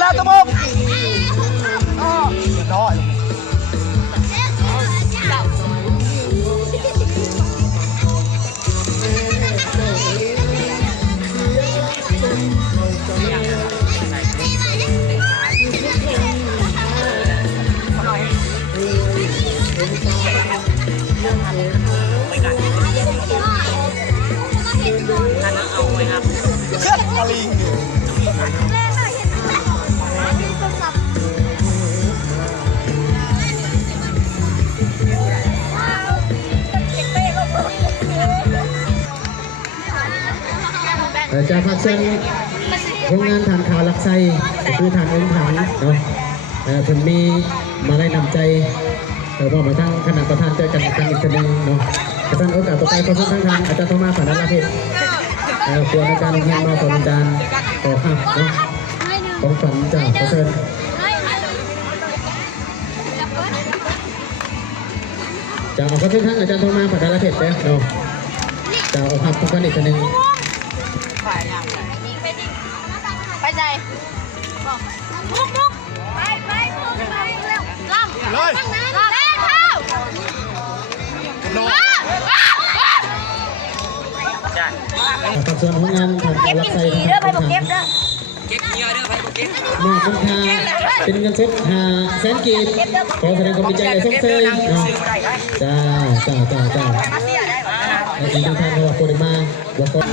แล้วตะมุกน้อยเชือกมาลิงจากภาคเส้นโรงงานฐานข่าวลักไส้คือฐานองค์ฐานเนาะถึงมีมาได้นำใจบอกมาทั้งคณะประธานเจอกันอีกครั้งหนึ่งเนาะกระทั่งโอกาสต่อไปขอทุกท่านอาจารย์โทมาผ่านนักเพชรควรในการเรียนมาขออาจารย์ขอข้ามเนาะของฝันจากขอเชิญจากขอทุกท่านอาจารย์โทมาผ่านนักเพชรเนาะจากออกหับทุกท่านอีกครั้งหนึ่งไปใจลุกไปเร็วล่ำเลยล่ำเข้ากับส่วนของงานของการรักษาเด้อไปบอกเก็บเด้อเก็บเงี้ยเด้อไปบอกเก็บมอบคุณค่าเป็นเงินสด500,000 กีบขอแสดงความดีใจในทุกเซยจ้าอีกท่านที่ว่าโคเดมาบอกก่อน